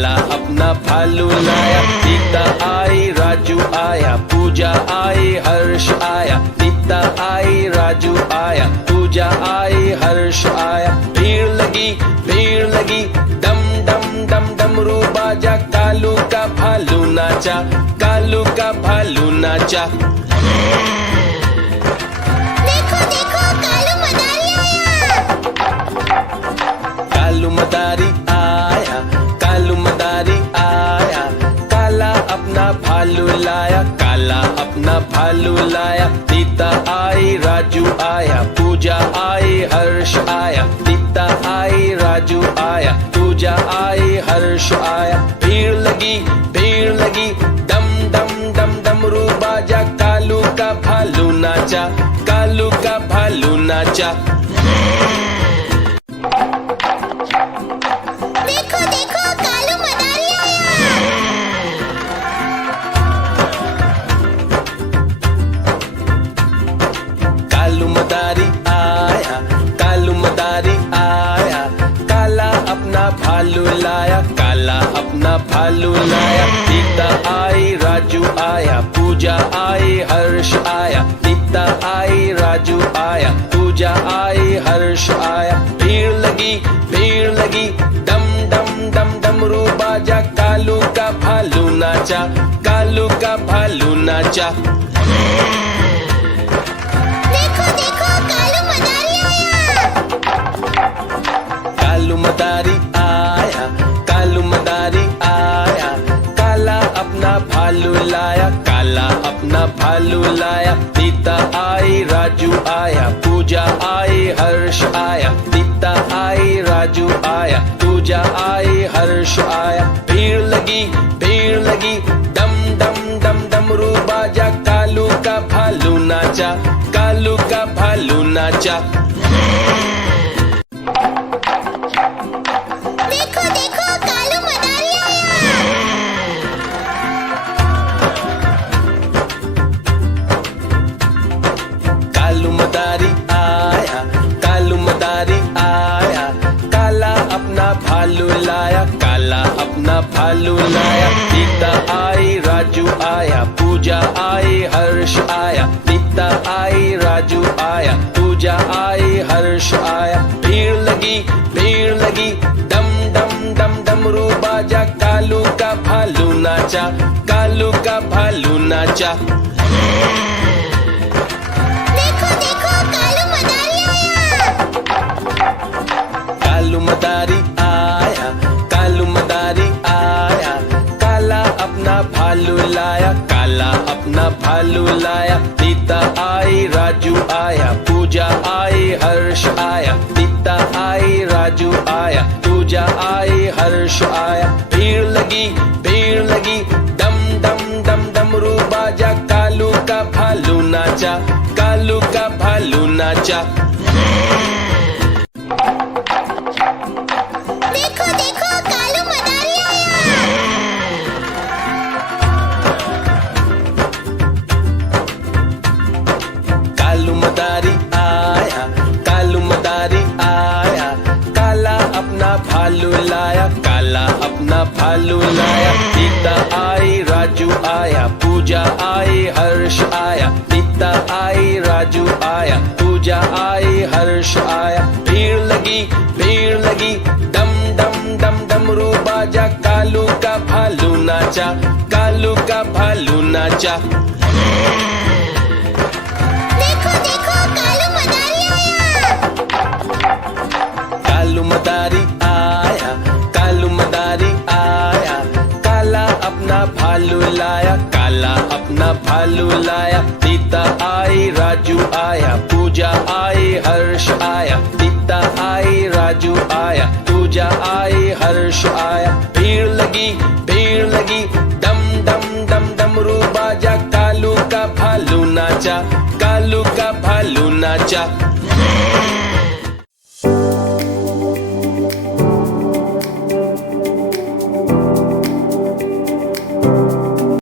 काला अपना भालू लाया। सीता आई राजू आया, पूजा आई हर्ष आया। सीता आई राजू आया, पूजा आई हर्ष आया। भीड़ लगी डम डम डम डमरू बाजा। कालू का भालू नाचा, कालू का भालू नाचा। देखो देखो कालू मदारी आया। कालू मदारी आया, कालू मदारी आया। काला अपना भालू लाया, काला अपना भालू लाया। सीता आई राजू आया, पूजा आई हर्ष आया। सीता आई राजू आया, पूजा आई हर्ष आया। भीड़ लगी डम डम डम डमरू बाजा। कालू का भालू नाचा, कालू का भालू नाचा। देखो देखो कालू मदारी आया। कालू मदारी आया, कालू मदारी आया। काला अपना भालू लाया, काला अपना भालू लाया। सीता आई राजू आया, पूजा आई हर्ष आया। सीता आई राजू आया, पूजा आई हर्ष आया। भीड़ लगी डम डम डम डमरू बाजा। कालू का भालू नाचा, कालू का भालू नाचा। देखो देखो कालू मदारी आया। कालू मदारी आया, कालू मदारी आया। काला अपना भालू लाया, काला अपना भालू लाया। सीता आई राजू आया, पूजा आई हर्ष आया। सीता आई राजू आया, पूजा आई हर्ष आया। भीड़ लगी डम डम डम डमरू बाजा। कालू का भालू नाचा, कालू का भालू नाचा। देखो देखो कालू मदारी आया। कालू मदारी आया, कालू मदारी आया। काला अपना भालू लाया, काला अपना भालू लाया। सीता आई राजू आया, पूजा आई हर्ष आया। सीता आई राजू आया, पूजा आई हर्ष आया। भीड़ लगी डम डम डम डमरू बाजा। कालू का भालू नाचा, कालू का भालू नाचा। देखो देखो कालू मदारी आया। कालू मदारी आया, कालू मदारी आया। काला अपना भालू लाया, काला अपना भालू लाया। सीता आई राजू आया, पूजा आई हर्ष आया। सीता आई राजू आया, पूजा आई हर्ष आया। भीड़ लगी डम डम डम डमरू बाजा। कालू का भालू नाचा, कालू का भालू नाचा। देखो देखो कालू मदारी आया। कालू मदारी आया, कालू मदारी आया। काला अपना भालू लाया, काला अपना भालू लाया। सीता आई राजू आया, पूजा आई हर्ष आया। सीता आई राजू आया, पूजा आई हर्ष आया। भीड़ लगी डम डम डम डमरू बाजा। कालू का भालू नाचा, कालू का भालू नाचा। देखो देखो कालू मदारी आया। कालू मदारी आया, कालू मदारी आया। काला अपना भालू लाया, काला अपना भालू लाया। सीता आई राजू आया, पूजा आई हर्ष आया। सीता आई राजू आया, पूजा आई हर्ष आया। भीड़ लगी डम डम डम डमरू बाजा। कालू का भालू नाचा, कालू का भालू नाचा।